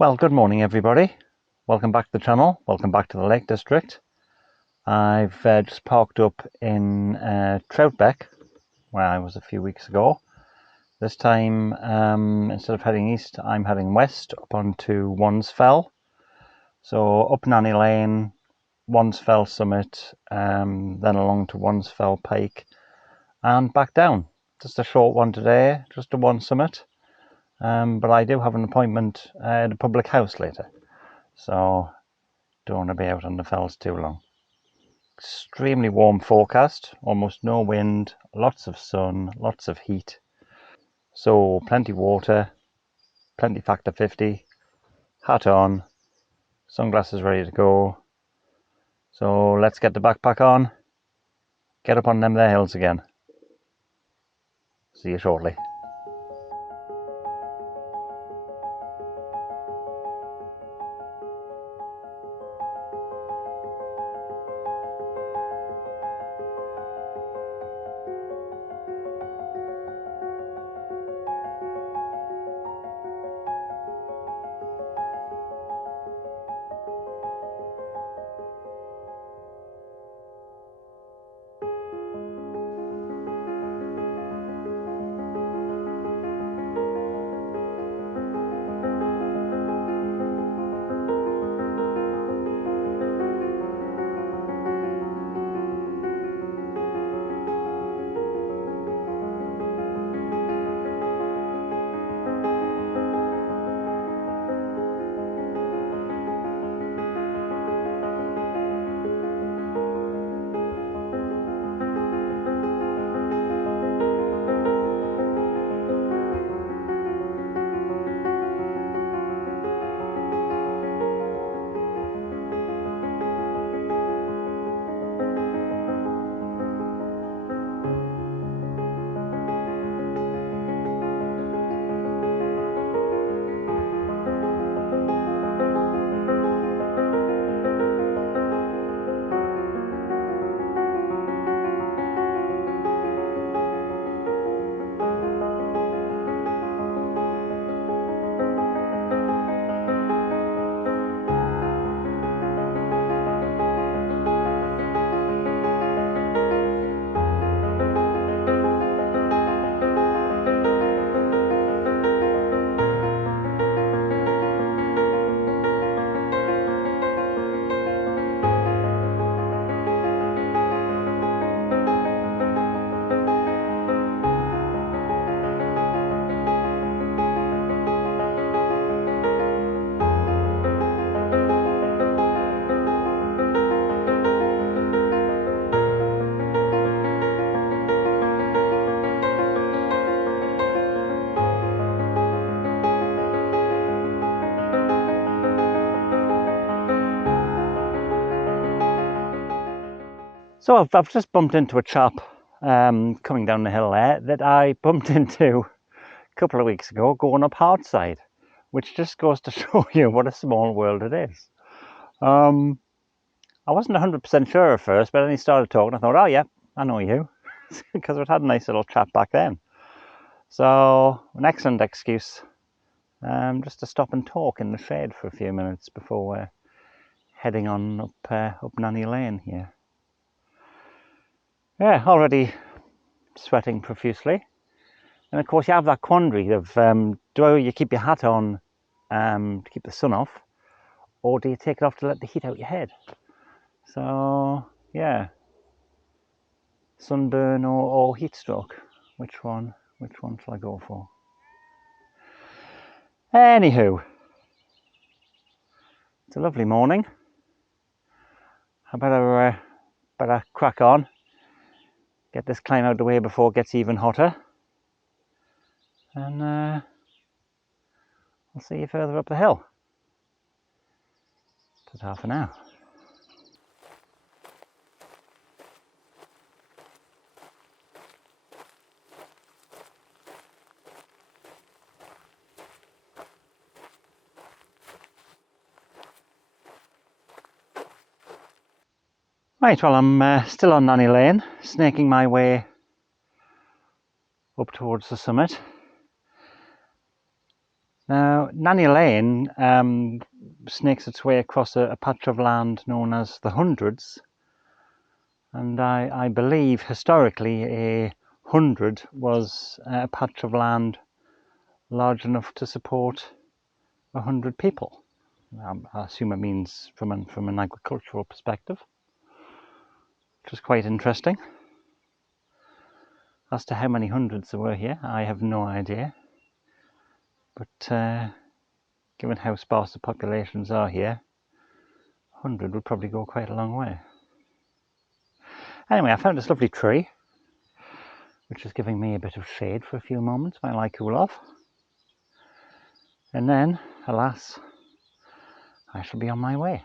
Well, good morning everybody. Welcome back to the channel. Welcome back to the Lake District. I've just parked up in Troutbeck, where I was a few weeks ago. This time, instead of heading east, I'm heading west up onto Wansfell. So up Nanny Lane, Wansfell Summit, then along to Wansfell Pike and back down. Just a short one today, just a one summit. But I do have an appointment at a public house later. So don't want to be out on the fells too long. Extremely warm forecast, almost no wind, lots of sun, lots of heat. So plenty water, plenty factor 50, hat on, sunglasses ready to go. So let's get the backpack on, get up on them there hills again. See you shortly. So I've just bumped into a chap coming down the hill there that I bumped into a couple of weeks ago going up Hardside, which just goes to show you what a small world it is. I wasn't 100% sure at first, but then he started talking. I thought, oh yeah, I know you, because we'd had a nice little chat back then. So an excellent excuse just to stop and talk in the shade for a few minutes before we're heading on up Nanny Lane here. Yeah, already sweating profusely. And of course you have that quandary of do you keep your hat on to keep the sun off, or do you take it off to let the heat out your head? So yeah, sunburn or heat stroke, which one shall I go for? Anywho, it's a lovely morning. I better crack on, get this climb out of the way before it gets even hotter, and I'll see you further up the hill. Ta-ta for now. Right, well I'm still on Nanny Lane, snaking my way up towards the summit. Now, Nanny Lane snakes its way across a patch of land known as the Hundreds, and I believe historically a 100 was a patch of land large enough to support 100 people. I assume it means from an agricultural perspective, which is quite interesting. As to how many hundreds there were here, I have no idea, but given how sparse the populations are here, 100 would probably go quite a long way. Anyway, I found this lovely tree, which is giving me a bit of shade for a few moments while I cool off. And then, alas, I shall be on my way.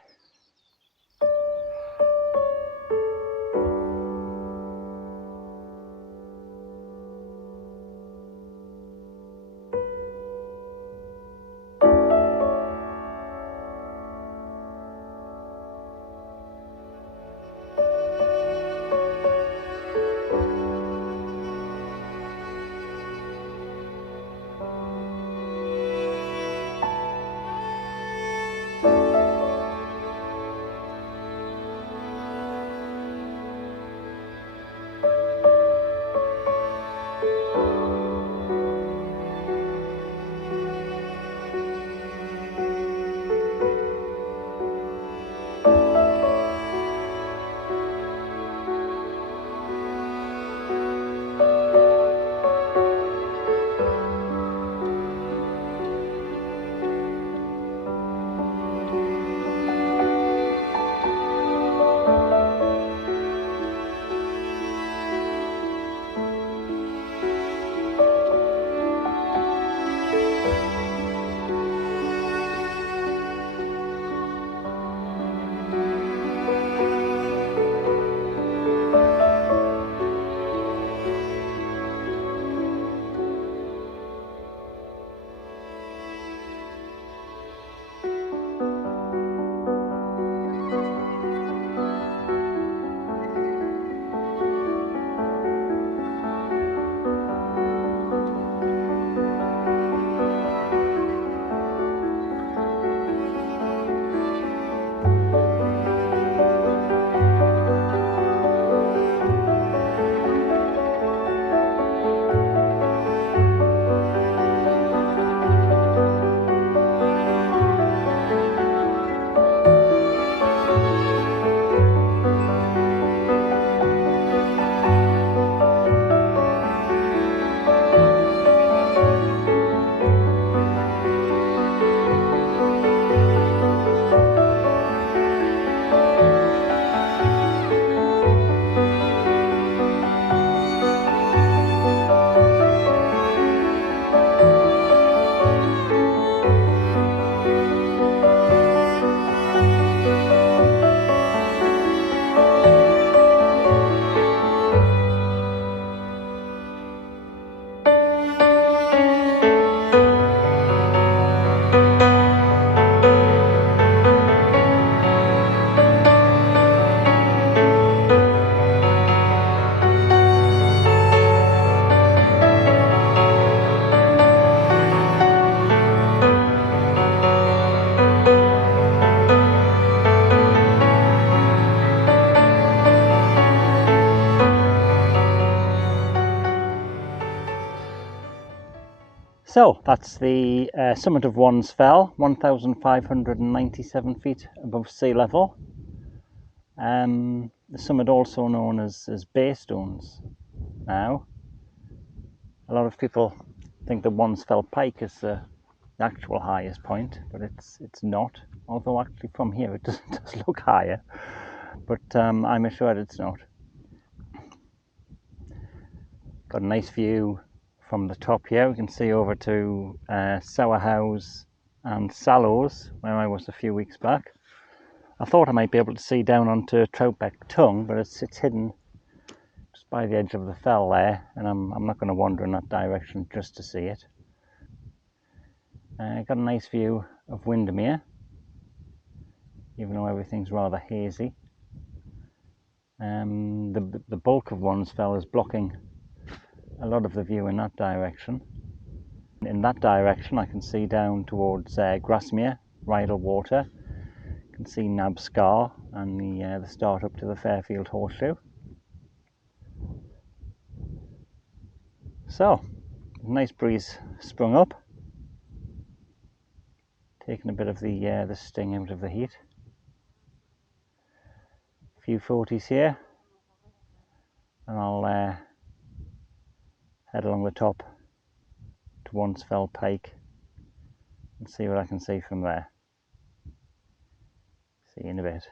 So that's the summit of Wansfell, 1,597 feet above sea level. The summit also known as Baystones. Now, a lot of people think that Wansfell Pike is the actual highest point, but it's not. Although actually from here it does look higher, but I'm assured it's not. Got a nice view from the top here. We can see over to Sourhouse and Sallows, where I was a few weeks back. I thought I might be able to see down onto Troutbeck Tongue, but it's hidden just by the edge of the fell there, and I'm not going to wander in that direction just to see it. Got a nice view of Windermere, even though everything's rather hazy. The bulk of Wansfell is blocking a lot of the view in that direction. In that direction I can see down towards Grasmere, Rydal Water. You can see Nab Scar and the start up to the Fairfield Horseshoe. So, nice breeze sprung up, taking a bit of the sting out of the heat. A few 40s here, and I'll head along the top to Wansfell Pike and see what I can see from there. See you in a bit.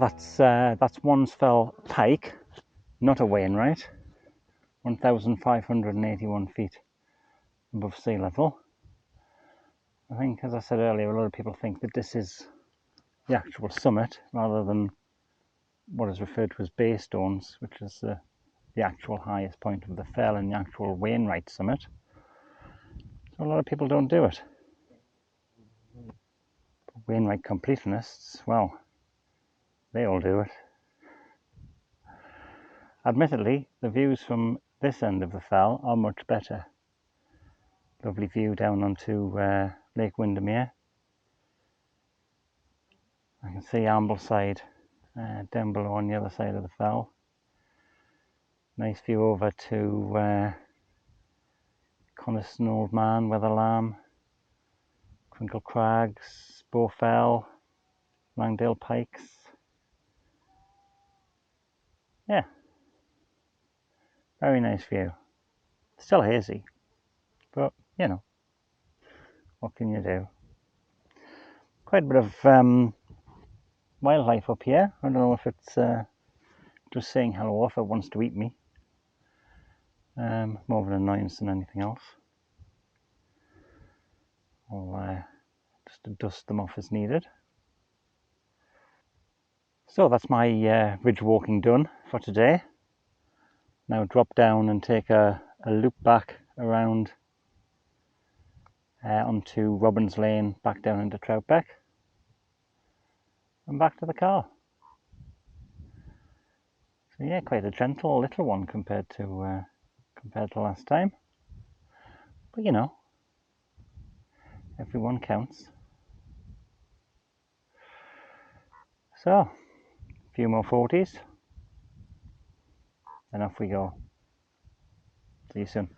So that's Wansfell Pike, not a Wainwright, 1,581 feet above sea level. I think, as I said earlier, a lot of people think that this is the actual summit rather than what is referred to as Bay Stones, which is the actual highest point of the fell and the actual Wainwright summit. So a lot of people don't do it. But Wainwright completionists, well, they all do it. Admittedly, the views from this end of the fell are much better. Lovely view down onto Lake Windermere. I can see Ambleside down below on the other side of the fell. Nice view over to Coniston Old Man, Weatherlam, Crinkle Crags, Bowfell, Langdale Pikes. Yeah, very nice view. Still hazy, but you know, what can you do? Quite a bit of wildlife up here. I don't know if it's just saying hello or if it wants to eat me. More of an annoyance than anything else. I'll just dust them off as needed. So that's my ridge walking done for today. Now drop down and take a loop back around onto Robbins Lane, back down into Troutbeck, and back to the car. So yeah, quite a gentle little one compared to last time. But you know, every one counts. So, a few more 40s, and off we go. See you soon.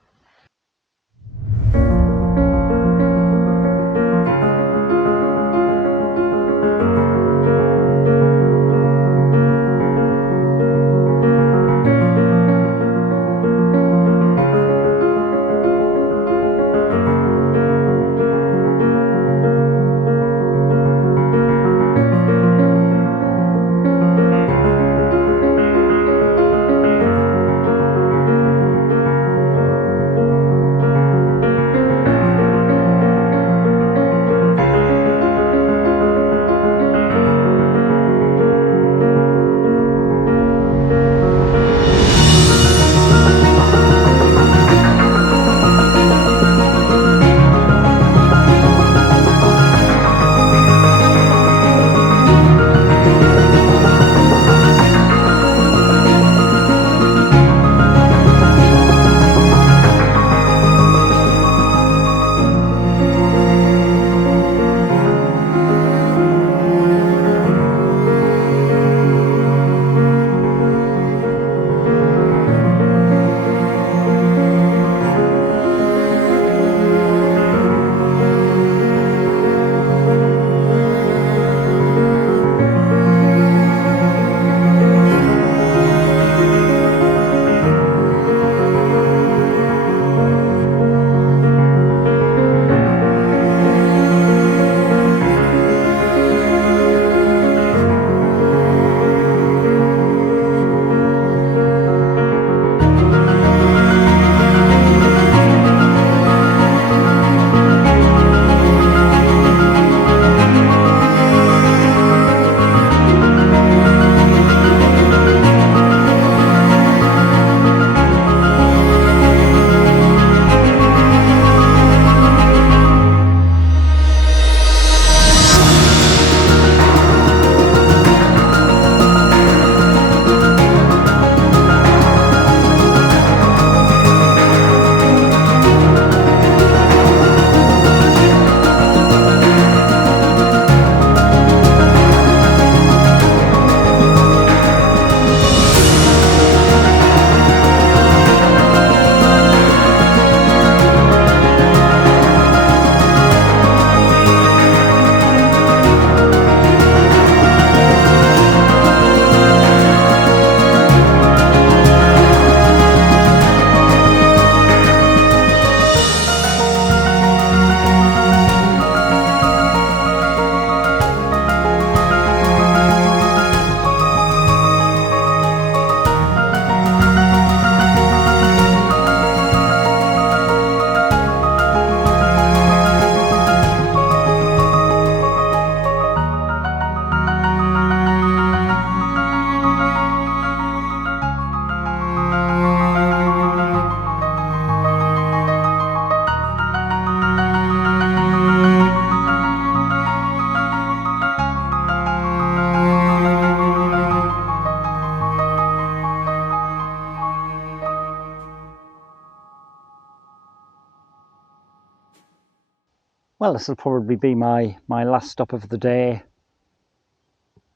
Well, this will probably be my last stop of the day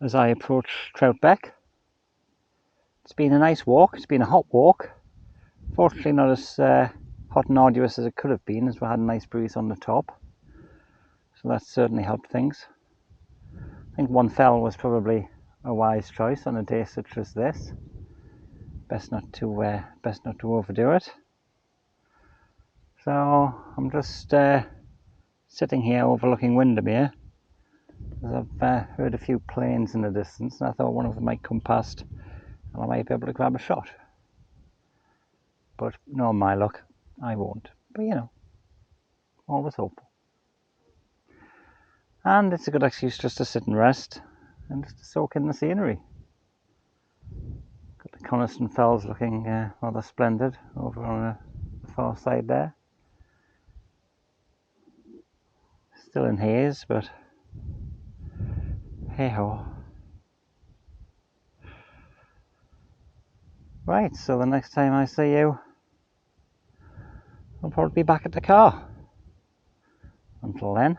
as I approach Troutbeck. It's been a nice walk. It's been a hot walk. Fortunately not as hot and arduous as it could have been, as we had a nice breeze on the top. So that's certainly helped things. I think Wansfell was probably a wise choice on a day such as this. Best not to overdo it. So I'm just sitting here overlooking Windermere, as I've heard a few planes in the distance, and I thought one of them might come past and I might be able to grab a shot. But no, my luck, I won't. But you know, always hopeful. And it's a good excuse just to sit and rest and just to soak in the scenery. Got the Coniston Fells looking rather splendid over on the far side there. Still in haze, but hey ho. Right, so the next time I see you, I'll probably be back at the car. Until then.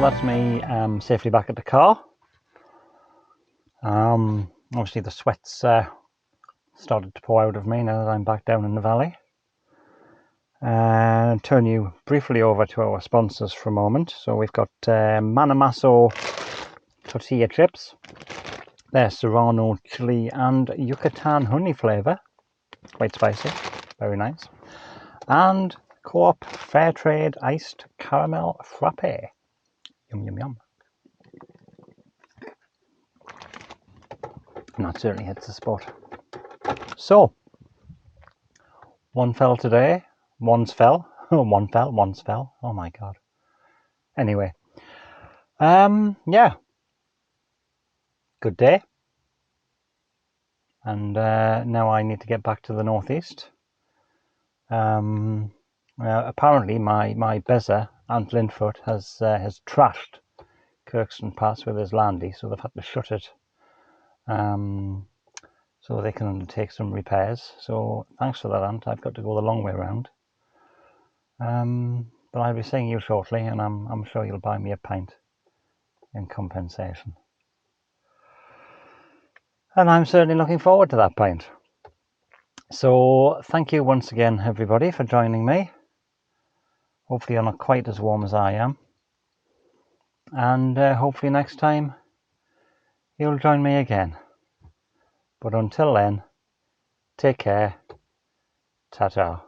That's me safely back at the car. Obviously the sweat's started to pour out of me now that I'm back down in the valley. And turn you briefly over to our sponsors for a moment. So we've got Manamaso tortilla chips. They're Serrano chili and Yucatan honey flavour. Quite spicy, very nice. And Co-op Fairtrade iced caramel frappe. Yum yum yum. And that certainly hits the spot. So, Wansfell today. Wansfell. Wansfell. Oh my god. Anyway. Yeah. Good day. And now I need to get back to the northeast. Apparently my Bezza, Aunt Linfoot, has trashed Kirkstone Pass with his landy, so they've had to shut it. So they can undertake some repairs. So thanks for that, Aunt. I've got to go the long way around. But I'll be seeing you shortly, and I'm sure you'll buy me a pint in compensation. And I'm certainly looking forward to that point. So thank you once again, everybody, for joining me. Hopefully you're not quite as warm as I am. And hopefully next time you'll join me again. But until then, take care. Ta-ta.